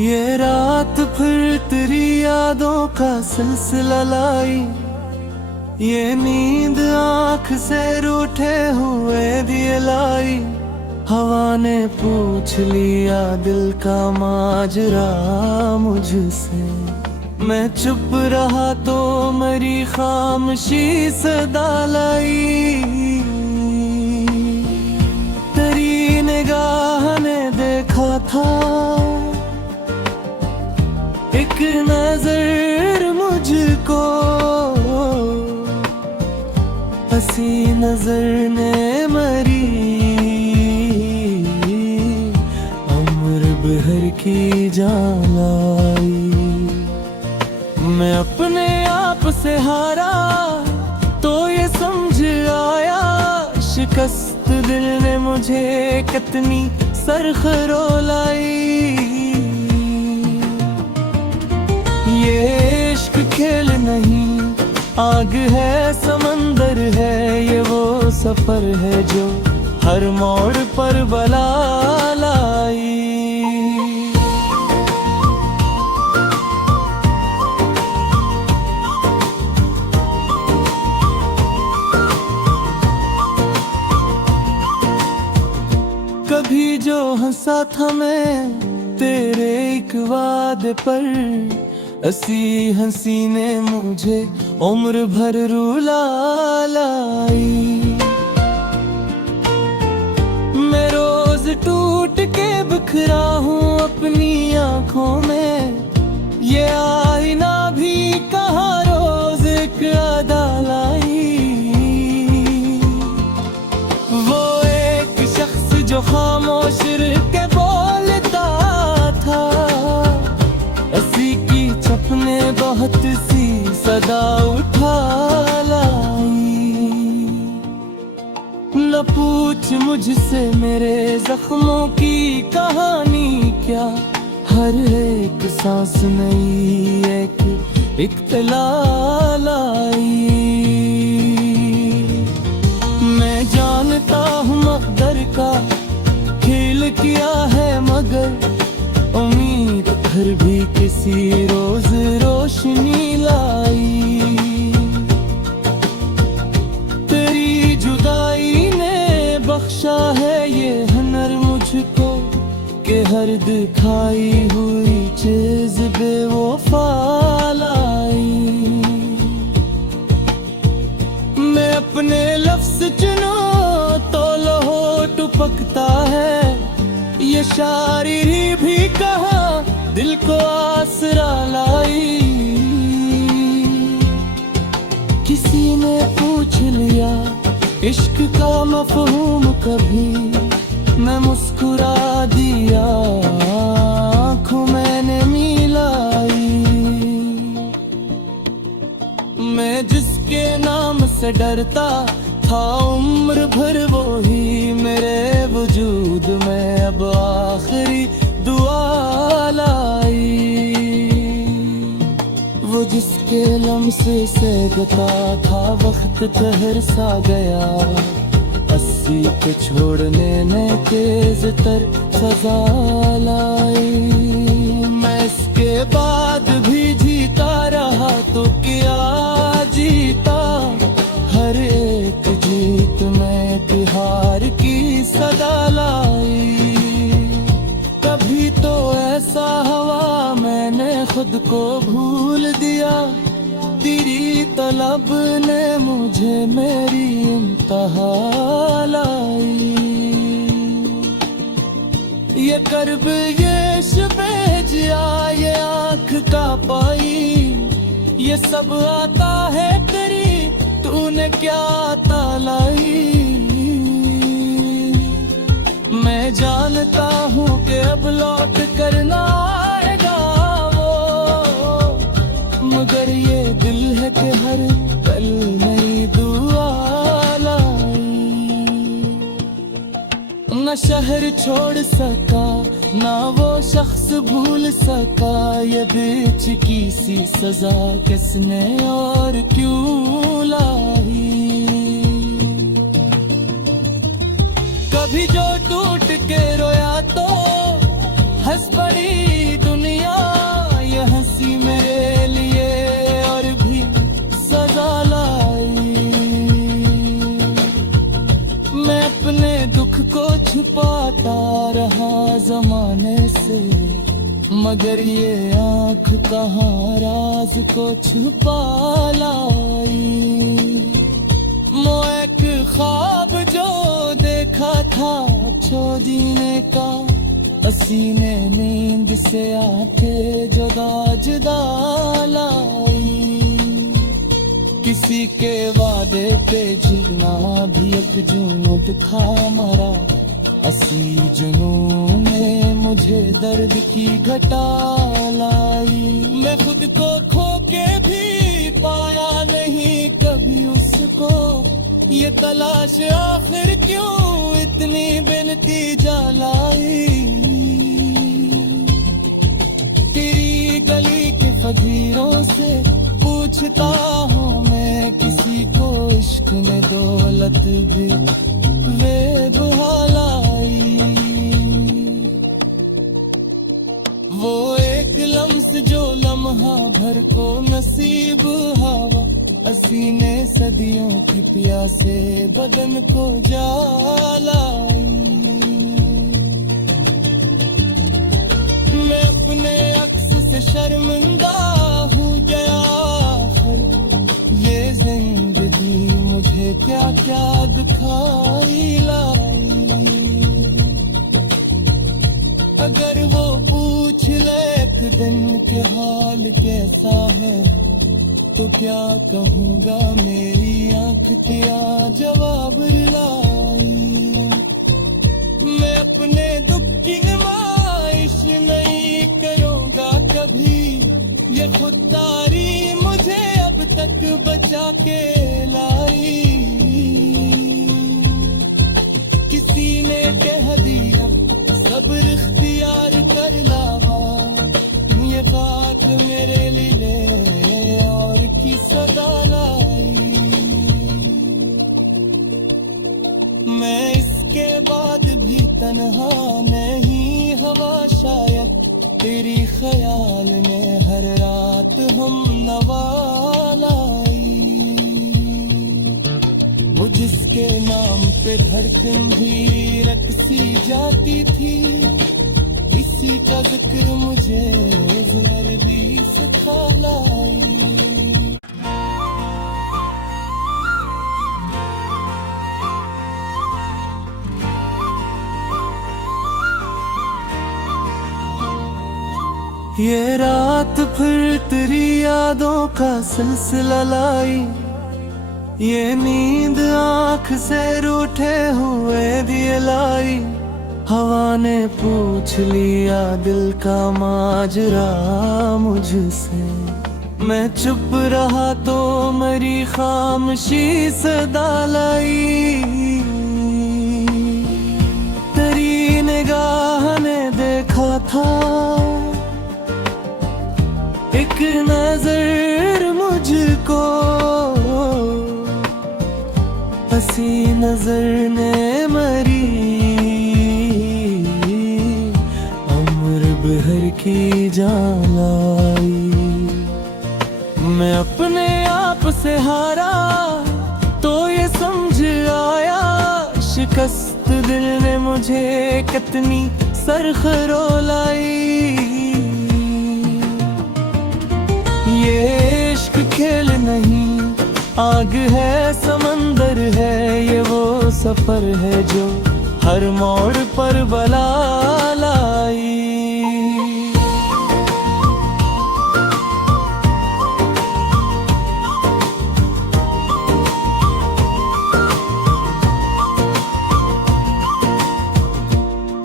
ये रात फिर तेरी यादों का सिलसिला लाई। ये नींद आँख से रूठे हुए दिए लाई। हवा ने पूछ लिया दिल का माजरा मुझसे। मैं चुप रहा तो मेरी खामोशी सदा लाई। तेरी निगाह ने देखा था एक नजर मुझको, हंसी नजर ने मरी उम्र भर की जान लाई। मैं अपने आप से हारा तो ये समझ आया, शिकस्त दिल ने मुझे कितनी सरखरो लाई। ये इश्क खेल नहीं, आग है समंदर है, ये वो सफर है जो हर मोड़ पर बला लाई। कभी जो हंसा था मैं तेरे एक वादे पर, हंसी हंसी ने मुझे उम्र भर रुला लाई। मैं रोज टूट के बिखरा हूँ अपनी आँखों में, ये आईना भी कहाँ रोज एक अदा लाई। वो एक शख्स जो खामोश के बोलता था, हंसी की अपने बहुत सी सदा उठा लाई। न पूछ मुझसे मेरे जख्मों की कहानी क्या, हर एक सांस नई एक इत्तला लाई। मैं जानता हूँ मकदर का खेल किया है, मगर उम्मीद फिर भी किसी रोज रोशनी लाई। तेरी जुदाई ने बख्शा है ये हुनर मुझको, कि हर दिखाई हुई चीज बेवफा लाई। मैं अपने लफ्ज चुनो तो लहो टपकता है, ये शायरी भी कहा दिल को आसरा लाई। किसी ने पूछ लिया इश्क का मफहूम कभी, मैं मुस्कुरा दिया आँखों मैंने मिलाई। मैं जिसके नाम से डरता था उम्र भर, वो ही मेरे वजूद में अब आखिरी दुआ लाई। वो जिसके लम्से से गता था वक्त ठहर सा गया, अस्सी पे छोड़ने ने तेज तर सजा लाई। मैं इसके बाद भी जीता रहा तो क्या जीता, हर एक जीत में तिहार की सदा लाई। कभी तो ऐसा हवा मैंने खुद को भूल दिया, तेरी तलब ने मुझे मेरी इंतहा लाई। ये कर्ब ये शुबह जिया ये आँख का पाई, ये सब आता है तेरी तूने क्या आता लाई। मैं जानता हूँ कि अब लौट कर ना आएगा वो, मगर ये दिल है कि हर पल नई दुआ लाई। न शहर छोड़ सका ना वो शख्स भूल सका, ये बेचकी सी सजा किसने और क्यों लाई। कभी जो टूट के रोया तो हंस पड़ी दुनिया। मगर ये आँख कहाँ राज को छुपा लाई। वो एक ख्वाब जो देखा था छो जीने का, हसीने नींद से आके जुदा जुदा लाई। किसी के वादे पे जीना भी एक जुनून था मरा, असी जुनून में मुझे दर्द की घटा लाई। मैं खुद को खो के भी पाया नहीं कभी उसको, ये तलाश आखिर क्यों इतनी बिनती जलाई। तेरी गली के फकीरों से पूछता हूँ मैं, किसी को इश्क में दौलत भी वे बुहालाई। वो एक लम्स जो लम्हा भर को नसीब हवा, हसीने सदियों की प्यासे बदन को जलाई। मैं अपने अक्स से शर्मिंदा हो गया, ये जिंदगी मुझे क्या क्या दिखाई लाई। अगर वो पूछ ले एक दिन के हाल कैसा है, तो क्या कहूँगा मेरी आँख क्या जवाब लाई। मैं अपने दुख की नुमाइश नहीं करूँगा कभी, ये खुददारी मुझे अब तक बचा के लाई। किसी ने कह दिया सब्र इख्तियार कर लावा, ये बात मेरे लिए और की सदा लाई। मैं इसके बाद भी तन्हा नहीं हवा शायद, तेरी ख्याल में हर रात हम नवा लाई। वो जिसके नाम पे धड़कन भी रकसी जाती थी, इसी का जिक्र मुझे ज़र्दी सिखा लाई। ये रात फिर तेरी यादों का सिलसिला लाई, ये नींद आँख से रूठे हुए दिए लाई। हवा ने पूछ लिया दिल का माजरा मुझसे, मैं चुप रहा तो मेरी खामोशी सदा लाई। तेरी निगाह ने देखा था एक नजर मुझको, हसी नजर ने मरी उम्र भर की जान लाई। मैं अपने आप से हारा तो ये समझ आया, शिकस्त दिल ने मुझे कितनी सरखरोलाई। ये इश्क खेल नहीं आग है समंदर है, ये वो सफर है जो हर मोड़ पर बला लाई।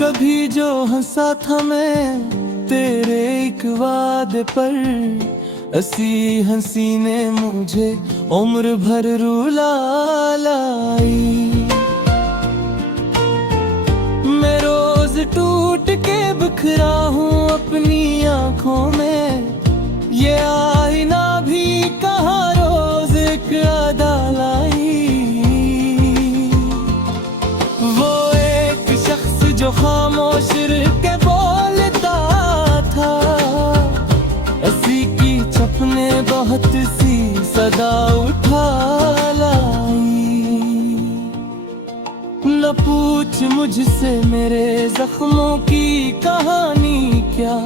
कभी जो हंसा था मैं तेरे एक वादे पर, हंसी हंसी ने मुझे उम्र भर रुला लाई। मैं रोज टूट के बिखरा हूँ अपनी आँखों में, ये आईना भी कहाँ रोज एक अदा लाई। वो एक शख्स जो खामोश के बोलता था, हंसी की चपने बहुत सी सदा उठा लाई। न पूछ मुझसे मेरे जख्मों की कहानी क्या,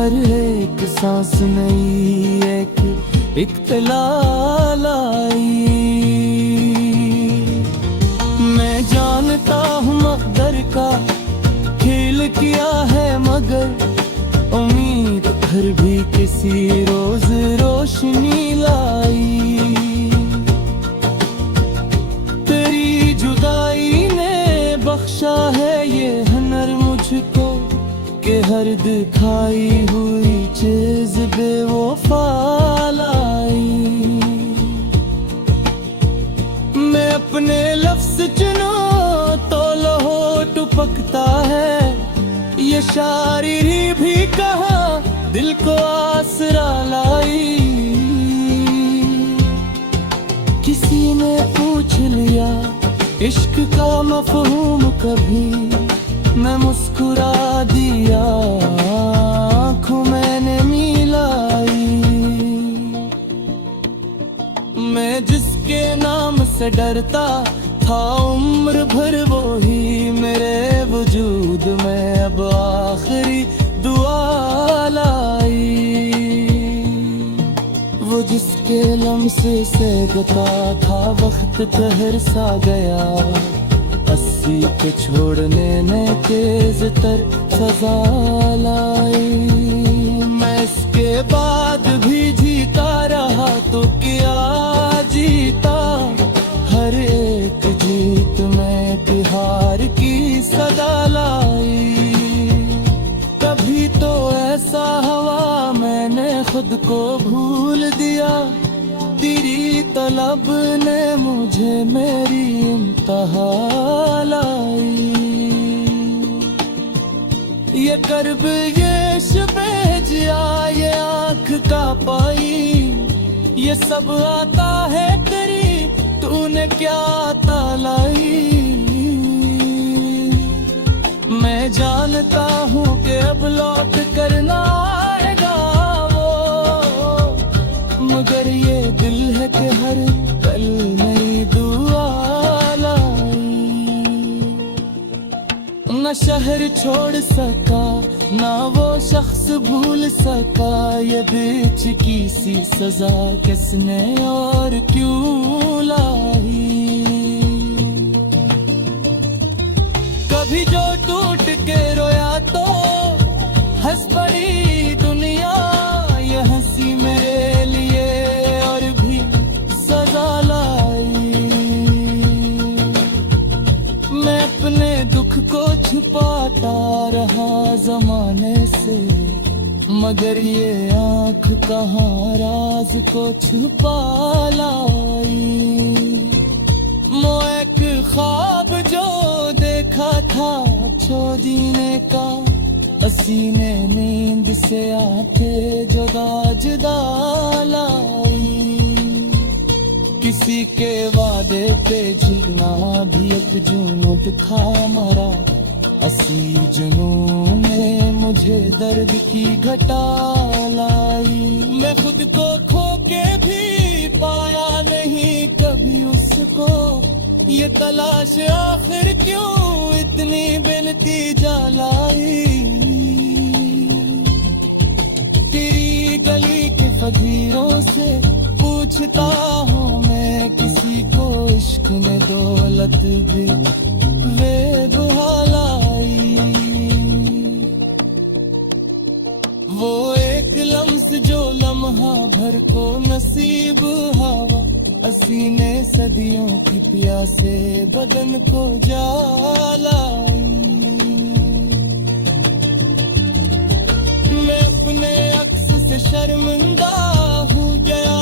हर एक सांस नई एक इत्तला लाई। मैं जानता हूँ मकदर का खेल किया है, मगर उम्मीद फिर भी किसी रोज रोशनी लाई। तेरी जुदाई ने बख्शा है ये हुनर मुझको कि हर दिखाई हुई चीज बेवफा लाई। मैं अपने लफ्ज चुनो तो लहो टपकता है, ये शायरी भी कहा दिल को आसरा लाई। किसी ने पूछ लिया इश्क का मफहूम कभी, मैं मुस्कुरा दिया आँखों मैंने मिलाई। मैं जिसके नाम से डरता था उम्र भर, वो ही मेरे वजूद में अब आखिरी दुआ लाई। वो जिसके लम्से से गता था वक्त ठहर सा गया, 80 के छोड़ने ने तेज तर सजा लाई। मैं इसके बाद भी जीता रहा तो क्या जीता, हर एक जीत में बिहार की सदा लाई। कभी तो ऐसा हवा मैंने खुद को भूल दिया, तेरी तलब ने मुझे मेरी इंतहा लाई। ये कर्ब ये शुबह जिया ये आँख का पाई, ये सब आता है तेरी तूने क्या तालाई। मैं जानता हूँ कि अब लौट कर ना आएगा वो, मगर ये दिल है कि हर कल नई दुआ लाई। न शहर छोड़ सका ना वो शख्स भूल सका, ये बीच की सी सजा किसने और क्यों लाई। कभी जो टूट के रोया तो हंस पड़ी दुनिया, ये हंसी मेरे लिए और भी सजा लाई। मैं अपने दुख को छुपाता रहा जमाने से, मगर ये आँख कहाँ राज को छुपा लाई। वो एक ख्वाब जो देखा था छो जीने का, हसीने नींद से आके जुदा जुदा लाई। किसी के वादे पे जीना भी एक जुनून था मरा, हसी जुनून में मुझे दर्द की घटा लाई। मैं खुद को खो के भी पाया नहीं कभी उसको, ये तलाश आखिर क्यों इतनी बिनती जलाई। तेरी गली के फकीरों से पूछता हूँ मैं, किसी को इश्क में दौलत भी वे दुहालाई। वो एक लम्स जो लम्हा भर को नसीब हवा, हसीने सदियों की प्यासे बदन को जलाई। मैं अपने अक्स से शर्मिंदा हो गया,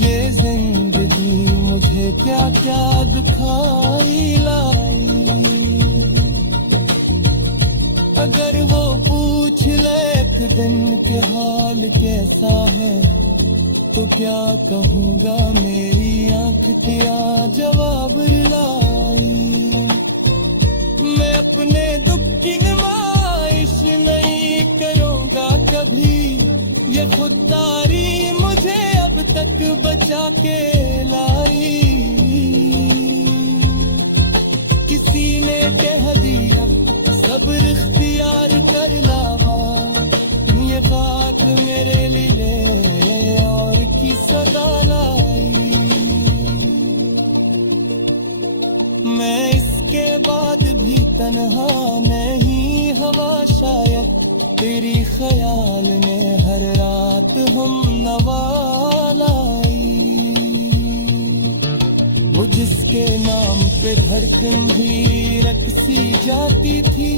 ये जिंदगी मुझे क्या क्या दिखाई लाई। अगर वो पूछ ले एक दिन के हाल कैसा है, तो क्या कहूँगा मेरी आँख क्या जवाब लाई। मैं अपने दुख की नुमाइश नहीं करूँगा कभी, ये खुददारी मुझे अब तक बचा के लाई। किसी ने कह दिया सब्र इख्तियार कर लावा, धड़कन भी रकसी जाती थी,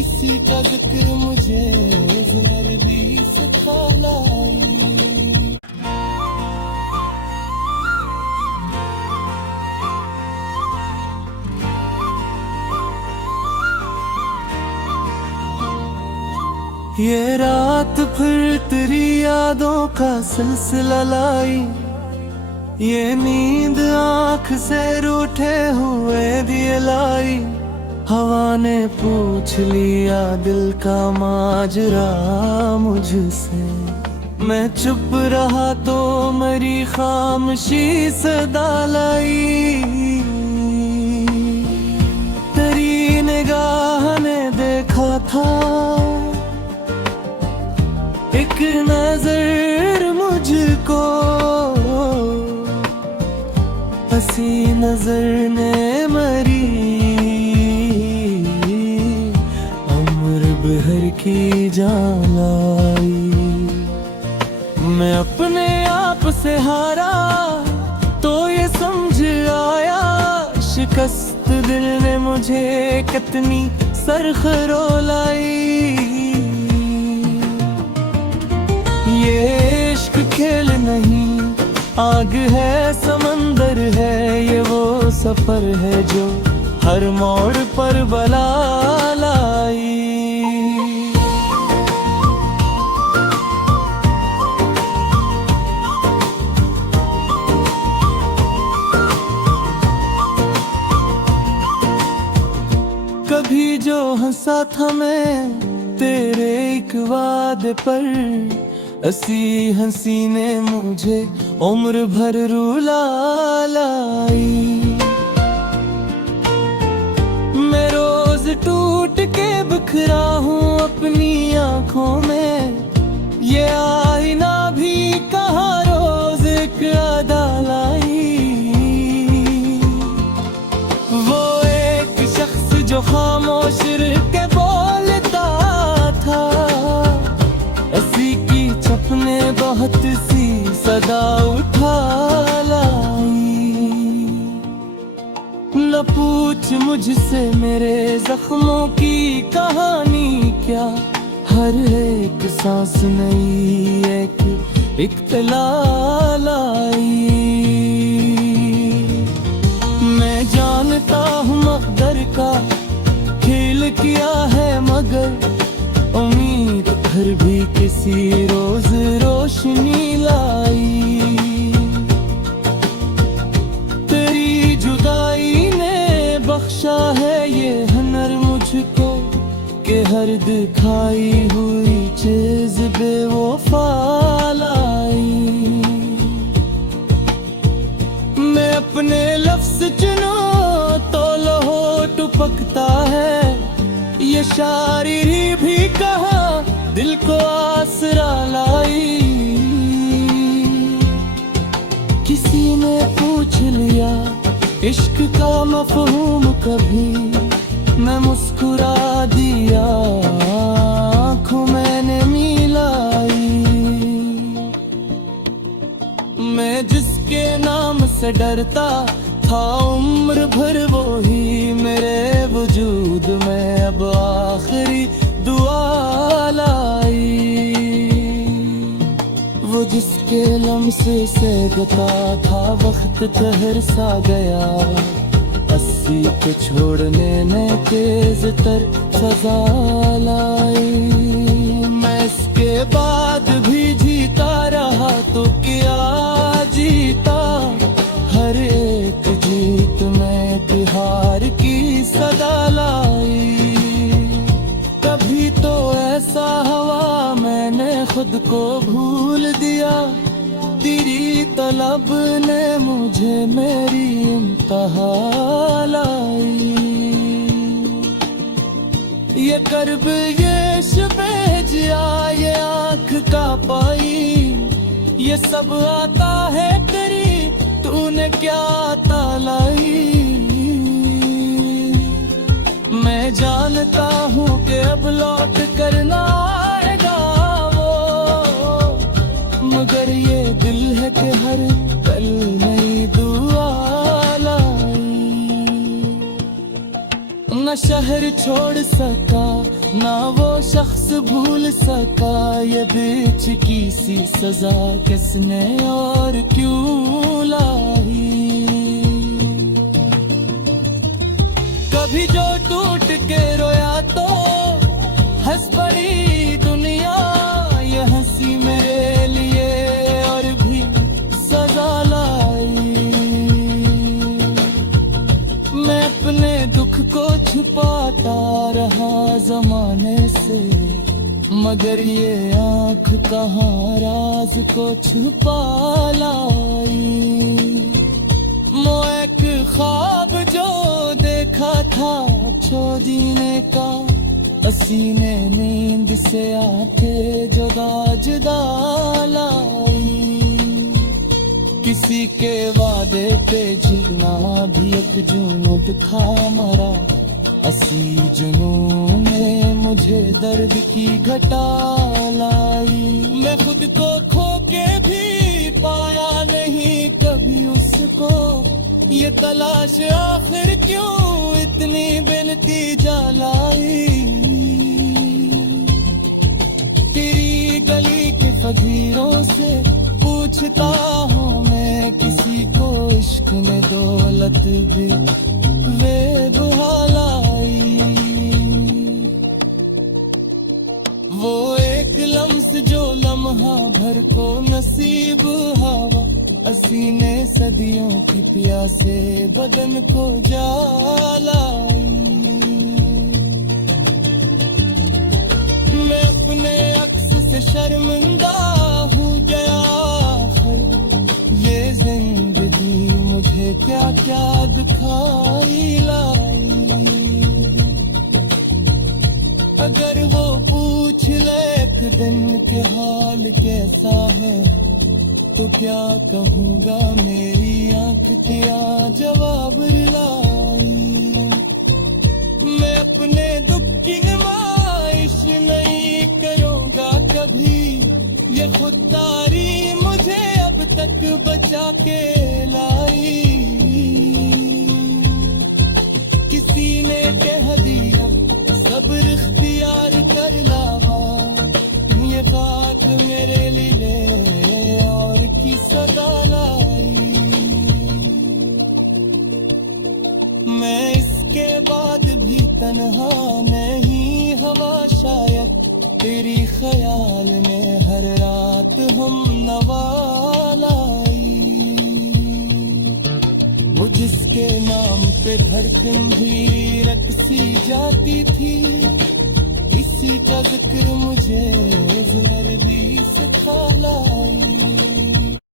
इसी का जिक्र मुझे ज़हर भी सिखा लाई। ये रात फिर तेरी यादों का सिलसिला लाई, ये नींद आँख से रूठे हुए दिए लाई। हवा ने पूछ लिया दिल का माजरा मुझसे, मैं चुप रहा तो मेरी खामोशी सदा लाई। तेरी निगाह ने देखा था एक नजर मुझको, हंसी नजर ने मरी उम्र भर की जान लाई। मैं अपने आप से हारा तो ये समझ आया, शिकस्त दिल ने मुझे कितनी सरखरो लाई। ये इश्क खेल नहीं आग है समंदर है, ये वो सफर है जो हर मोड़ पर बला लाई। कभी जो हंसा था मैं तेरे एक वादे पर, हंसी हंसी ने मुझे उम्र भर रुला लाई। मैं रोज टूट के बिखरा हूँ अपनी आँखों में, ये आईना भी कहाँ रोज एक अदा लाई। वो एक शख्स जो खामोश रह के बोलता था, अपने बहुत सी सदा उठा लाई। न पूछ मुझसे मेरे जख्मों की कहानी क्या, हर एक सांस नई एक इत्तला लाई। मैं जानता हूँ मकदर का खेल किया है, मगर उम्मीद फिर भी किसी रोज रोशनी लाई। तेरी जुदाई ने बख्शा है ये हुनर मुझको, कि हर दिखाई हुई चीज बेवफा लाई। मैं अपने लफ्ज चुनो तो लहो टपकता है, ये शायरी भी कहा दिल को आसरा लाई। किसी ने पूछ लिया इश्क का मफहूम कभी, मैं मुस्कुरा दिया आँखों मैंने मिलाई। मैं जिसके नाम से डरता था उम्र भर, वो ही मेरे वजूद में अब आखिरी दुआ लाई। वो जिसके लम्से से गता था वक्त ठहर सा गया, 80 के छोड़ने में तेज तर सजा लाई। मैं इसके बाद भी जीता रहा तो क्या जीता, हर एक जीत में तिहार की सदा लाई। कभी तो ऐसा हवा मैंने खुद को भूल दिया, तेरी तलब ने मुझे मेरी इंतहा लाई। ये कर्ब ये शबे जिया ये आँख का पाई, ये सब आता है तेरी तूने क्या आता लाई। मैं जानता हूँ कि अब लौट कर ना आएगा वो, मगर ये दिल है कि हर पल नई दुआ लाई। न शहर छोड़ सका, ना वो शख्स भूल सका, ये बेचकी सी सजा किसने और क्यों लाई। कभी जो टूट के रोया तो हंस पड़ी दुनिया, ये हंसी मेरे लिए और भी सजा लाई। मैं अपने दुख को छुपाता रहा जमाने से, मगर ये आँख कहाँ राज को छुपा लाई। वो एक ख्वाब जो देखा था छो जीने का, पसीने नींद से आके जुदा जुदा लाई। किसी के वादे पे जीना भी एक जुनून था मरा, असी जुनून में मुझे दर्द की घटा लाई। मैं खुद को खो के भी पाया नहीं कभी उसको, ये तलाश आखिर क्यों इतनी बिनती जलाई। तेरी गली के फकीरों से पूछता हूँ मैं, किसी को इश्क में दौलत भी वे बुहालाई। वो एक लम्स जो लम्हा भर को नसीब हवा, असीने सदियों की प्यासे बदन को जलाई। मैं अपने अक्स से शर्मिंदा हो गया, ये जिंदगी मुझे क्या क्या दिखाई लाई। अगर वो पूछ ले एक दिन के हाल कैसा है, तो क्या कहूँगा मेरी आँख तेरा जवाब लाई। मैं अपने दुख की नुमाइश नहीं करूँगा कभी, ये खुददारी मुझे अब तक बचा के लाई। किसी ने कह दिया सब्र इख्तियार कर लावा, ये बात मेरे लिए और की सदा लाई। मैं इसके बाद भी तन्हा नहीं हवा शायद, तेरी ख्याल में हर रात हम नवा लाई। वो जिसके नाम पे धड़कन भी रकसी जाती थी, इसी का जिक्र मुझे ज़ुनर भी सिखा लाई।